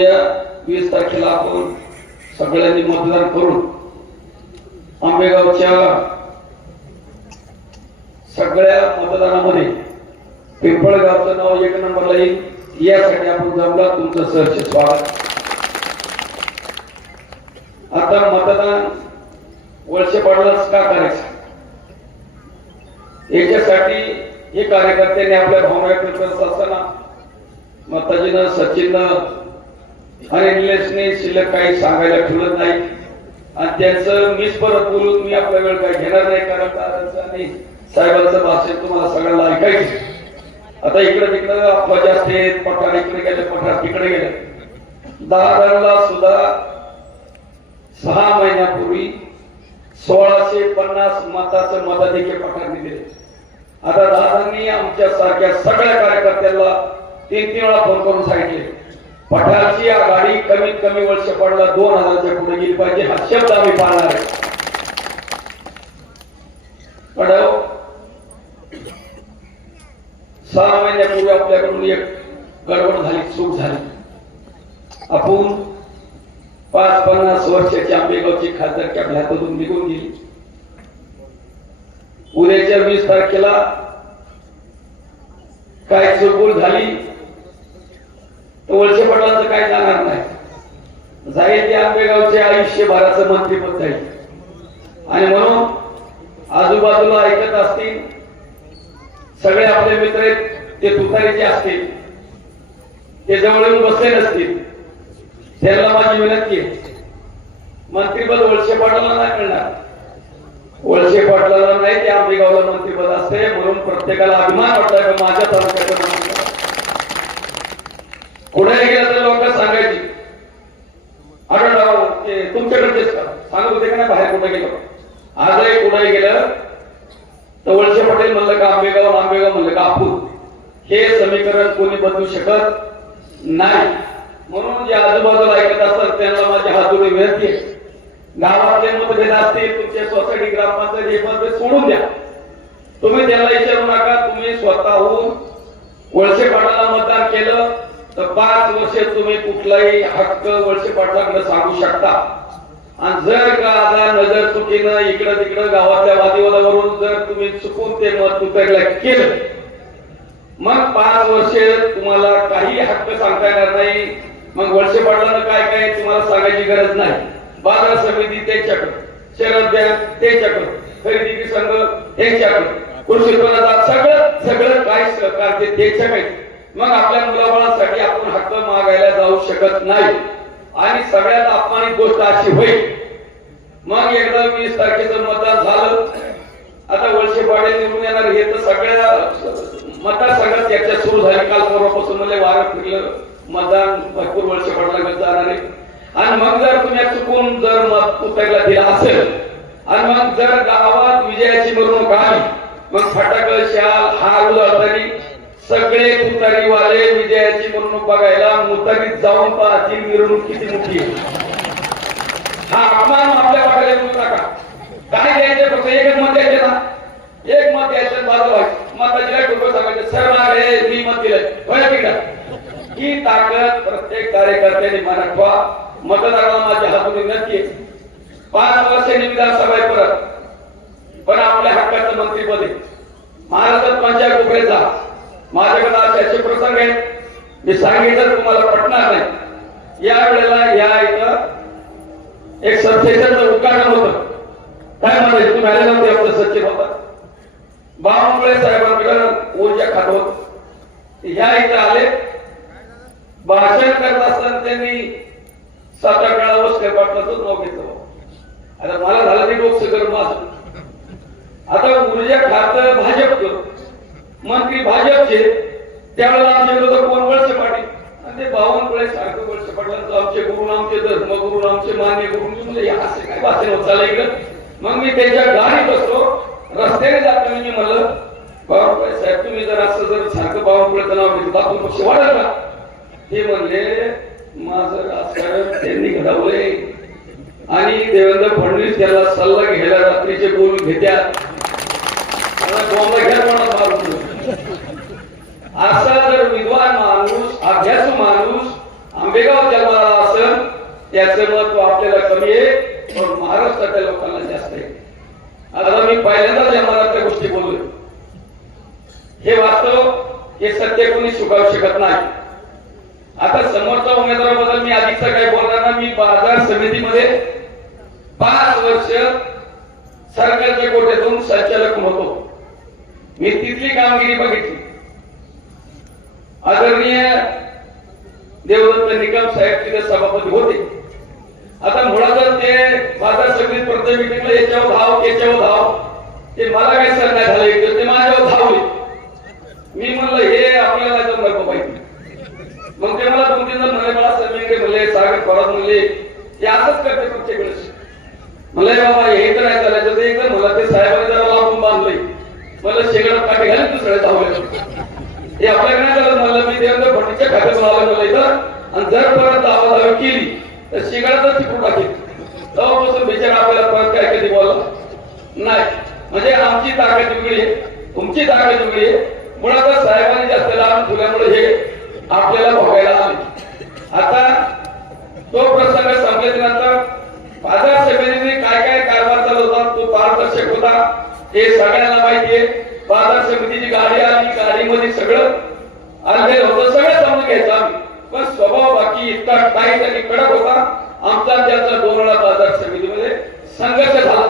उद्या वीस तारखेला आपण सगळ्यांनी मतदान करून आंबेगावच्या सगळ्या मतदानामध्ये पिंपळगावचं नाव एक नंबरला येईल. यासाठी आपण जमला तुमचं सहर्ष स्वागत. आता मतदान वर्ष पाडलाच का करायचं? याच्यासाठी हे कार्यकर्त्यांनी आपल्या भावना व्यक्त करत असताना माताजीनं सचिननं आणि शिल्लक काही सांगायला ठेवत नाही. आणि त्यांचं मीच परत बोलून मी आपला वेळ काही घेणार नाही कारण दादांचं आणि साहेबांचं भाषण तुम्हाला सगळ्यांना ऐकायचं आता इकडे तिकडं अफवा जास्त आहेत पठार इकडे गेले पठार तिकडे गेले. दहा दादांना सुद्धा सहा महिन्यापूर्वी सोळाशे पन्नास मताचं मताधिक्य पठारने दिले. आता दादांनी आमच्या सारख्या सगळ्या कार्यकर्त्यांना तीन तीन वेळा फोन करून सांगितले. पठारची आघाडी कमीत कमी वर्ष पडला दोन हजारच्या पुढे गेली पाहिजे. हा शब्द आम्ही पाळणार आहे. पडाव सहा महिन्यापूर्वी आपल्याकडून एक गडबड झाली चूक झाली. आपण पाच पन्नास वर्षाची आंबेगावची खासदारकी आपल्या हातातून निघून गेली. उद्याच्या वीस तारखेला काय चुकूल झाली? तर वळसे पाटलांचं काय जाणार नाही. जाईल ते आंबेगावचे आयुष्यभराचं मंत्रीपद जाईल. आणि म्हणून आजूबाजूला ऐकत असतील सगळे आपले मित्र आहेत ते तुतारीचे असतील ते जवळ येऊन बसले नसतील त्यांना माझी विनंती आहे. मंत्रीपद वळसे पाटलांना नाही मिळणार. वळसे पाटलाला नाही ते आंबेगावला मंत्रीपद असते म्हणून प्रत्येकाला अभिमान वाटतोय का माझ्या तालुक्याचं मंत्रिपद. गेलं तर लोक सांगायची. आढळराव ते तुमच्याकडेच का सांगत होते का नाही बाहेर कुठे गेलं? आजही कुणाही गेलं. तर वळसे पटेल म्हणलं का आंबेगाव आंबेगाव म्हणलं का आपण हे समीकरण कोणी बदलू शकत नाही. म्हणून जे आजूबाजूला ऐकत असतात त्यांना माझी हातोडी विनंती आहे. गावातले मतभेद असतील तुमच्या सोसायटी ग्रामपंचायत हे मतभेद सोडून द्या. तुम्ही त्यांना विचारू नका तुम्ही स्वतःहून वळसे पाटाला मतदान केलं. तर पाच वर्ष तुम्ही कुठलाही हक्क वळसे पाटलाकडे सांगू शकता. आणि जर का आता नजर चुकीनं इकडं तिकडं गावातल्या वादीवादावरून जर तुम्ही चुकून ते मत तुटला केलं मग पाच वर्ष तुम्हाला काही हक्क सांगता येणार नाही. मग वळसे पाटलांना काय काय तुम्हाला सांगायची गरज नाही. बाजार समिती त्यांच्याकडे शहर बँक चक्र खरेदी संघ त्यांच्याकडे कृषी उत्पन्नाचा सगळं सगळं काय सहकार ते चक्र मग आपल्या मुलाबाळासाठी आपण हक्क मागायला जाऊ शकत नाही. आणि सगळ्यात अपमानित गोष्ट अशी होईल. मग एकदा वीस तारखेचं मतदान झालं. आता वळसे पाटील निवडून येणार. हे तर सगळ्या मतदारसंघात चर्चा सुरू झाली. काल परवापासून मला वारं फिरलं. मतदान भरपूर वळसे पाटला जाणार आहे. आणि मग जर तुम्ही चुकून जर मत उतरला दिला असेल आणि मग जर गावात विजयाची मिरवणूक आली मग फटाकळ शाल हा उधळतानी सगळे तुतारीवाले विजयाची मिरवणूक बघायला मुतारीत जाऊन पाहतील मिरवणूक किती मोठी हा अपमान आपल्या बघायला येऊ नका काय द्यायचे फक्त एकच मत द्यायचे ना? एक मत द्यायचं बाजू व्हायचं. मताची डोकं सांगायचं? सर मागे मी मत दिलं होय तिकडं ही ताकद प्रत्येक कार्यकर्त्याने मनात ठेवा मतदाराला माझ्या हातून विनंती आहे. पाच वर्षांनी विधानसभा आहे परत. पण आपल्या हक्काचं मंत्रीपद आहे. महाराष्ट्रात पंचायत कोपऱ्यात जा माझ्याकडे असे असे प्रसंग आहेत. मी सांगितलं तुम्हाला पटणार नाही. या वेळेला या इथं एक सबस्टेशनचं उद्घाटन होतं. काय म्हणायचं तुम्ही आले नव्हते आपलं सचिन होता. बावनकुळे साहेबांकडे ऊर्जा खात होत. ह्या इथं आले. भाषण करत असताना त्यांनी सात आठ वेळा वस्कर पाटलाचं नाव घेतलं. आता मला झालं ते लोकसभा माझं. आता ऊर्जा खात भाजपचं मंत्री भाजपचे त्यावेळेला आमच्या विरोधक कोण? वळसे पाटील. आणि ते बावनकुळे सारखं वळसे पाटील आमचे गुरु आमचे धर्मगुरु आमचे मान्य गुरु म्हणजे असे काय वाचन होत चाललंय इकडं? मग मी त्यांच्या गाडी बसलो रस्त्याने जाताना मी म्हणलं बावनकुळे साहेब तुम्ही जर असं जर सारखं बावनकुळे नाव घेतलं तर आपण पक्ष वाढत का? हे म्हणले माझं राजकारण त्यांनी घडवले आणि देवेंद्र फडणवीस त्याला सल्ला घ्यायला रात्रीचे बोलून घेत्या घ्या म्हणत असा जर विद्वान माणूस अभ्यास माणूस आंबेगाव जन्माला त्याचं महत्त्व आपल्याला कमी आहे. पण महाराष्ट्राच्या लोकांना जास्त आहे. आता मी पहिल्यांदा जन्माला त्या गोष्टी बोललोय. हे वास्तव हे सत्य कोणी स्वीकारू शकत नाही. आता समोरच्या उमेदवाराबद्दल मी आधीच काही बोलणार ना मी बाजार समितीमध्ये पाच वर्ष सरकारच्या कोट्यातून संचालक होतो. मी तिथली कामगिरी बघितली. आदरणीय देवदत्त निकम साहेब तिथे सभापती होते. आता मुळातच ते बाजार सगळी प्रत्येक मिटिंगला याच्यावर धाव याच्यावर धाव. ते मला काही सर नाही झालं तर ते माझ्यावर धावले. मी म्हणलं हे आपल्याला जमलं पाहिजे मग ते मला दोन तीन जण म्हणे मला समीर म्हणले सागर परत म्हणले हे असंच करते तुमच्या वेळेस म्हणलं बाबा हे तर नाही चालायचं ते एकदम मला ते साहेबांनी जरा लावून बांधलंय. मला शेगडा पाठी घालून दुसऱ्या धावल्या हे आपल्याकडे काय झालं म्हणलं मी देवेंद्र फडणवीसच्या खात्यात आलं म्हणलं इथं. आणि जर परत दावा केली तर शेगडातच चिकून टाकेल. तेव्हापासून बिचारा आपल्याला परत काय कधी बोला नाही. म्हणजे आमची ताकद वेगळी आहे. तुमची ताकद वेगळी आहे. मुळात साहेबांनी जास्त लावून ठेवल्यामुळे हे आपल्याला भोगायला आले. आता तो प्रसंग संपल्यानंतर बाजार समितीने काय काय कारभार चालवतात तो पारदर्शक होता हे सगळ्यांना माहिती आहे. बाजार समितीची गाडी मध्ये सगळं आणलेलं होतं सगळं समजून घ्यायचं आम्ही. पण स्वभाव बाकी इतका टाईट आणि कडक होता. आमचा त्याचा दोन बाजार समितीमध्ये संघर्ष झाला.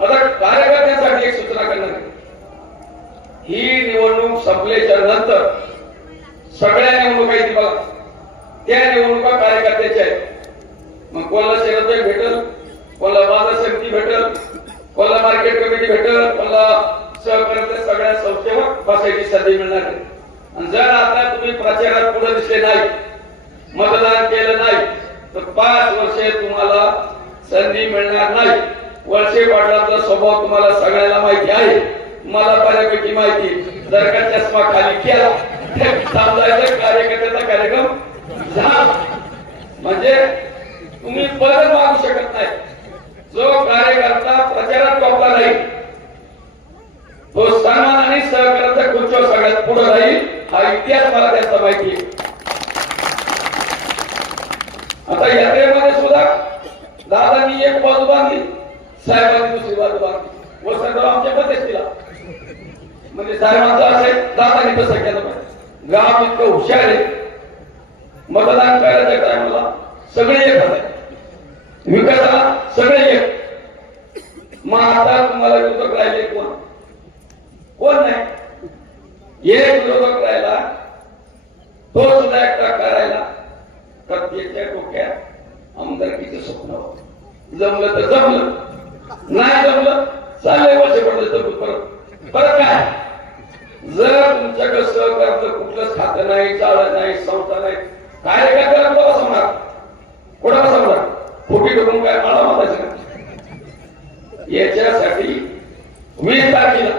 आता कार्यकर्त्यांसाठी एक सूचना करणार ही निवडणूक संपल्याच्या नंतर सगळ्या निवडणुका येतील बघा. त्या निवडणुका कार्यकर्त्याच्या आहेत. मग कोणाला शहराध्यक्ष भेटल कोणाला बाजार समिती भेटल कोणाला मार्केट कमिटी भेटल कोणाला सहकार्य सगळ्या संस्थेवर बसायची संधी मिळणार आहे. आणि जर आता तुम्ही प्रचारात पुढे दिसले नाही मतदान केलं नाही तर पाच वर्षे तुम्हाला संधी मिळणार नाही. वर्षे पाटलाचा स्वभाव तुम्हाला सगळ्याला माहिती आहे. मला बऱ्यापैकी माहिती जर का चष्मा खाली केला कार्यकर्त्याचा कार्यक्रम झाला. म्हणजे तुम्ही परत मागू शकत नाही. जो कार्यकर्ता प्रचारात वापरला नाही तो सन्मान आणि सहकार्याच्या खुर्चीवर सगळ्यात पुढे राहील हा इतिहास मला त्याचा माहिती आहे. आता यात्रेमध्ये सुद्धा दादांनी एक बाजू बांधली साहेबांनी दुसरी बाजू बांधली. वसंतराव आमच्या मध्येच केला म्हणजे साहेबांचं असेल दादांनी तसं केलं पाहिजे. गाव इतकं हुशार आहे. मतदान करायच्या टायमाला सगळे एक होते. विकासाला सगळे एक. मग आता तुम्हाला विरोधक राहिले कोण? कोण नाही एक विरोधक राहिला तो सुद्धा एकटा करायला तर त्याच्या डोक्यात आमदारकीचं स्वप्न होत. जमलं तर जमलं. नाही जमलं चाललंय वर्ष पडलं तर परत. परत काय? जर तुमच्याकडे सहकार्य कुठलंच खातं नाही चालत नाही संस्था नाही कार्यकर्त्याला कुठं समणार कोणा समणार खोटी करून काय मला मातायचं याच्यासाठी वीस तारखेला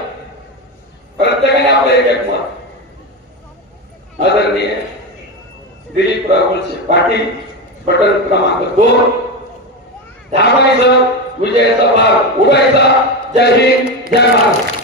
प्रत्येकाने आदरणीय दिलीप रावळचे पाटील बटन क्रमांक दोन. धाबायचं विजयाचा भाग उडायचा. जय हिंद जय महाराष्ट्र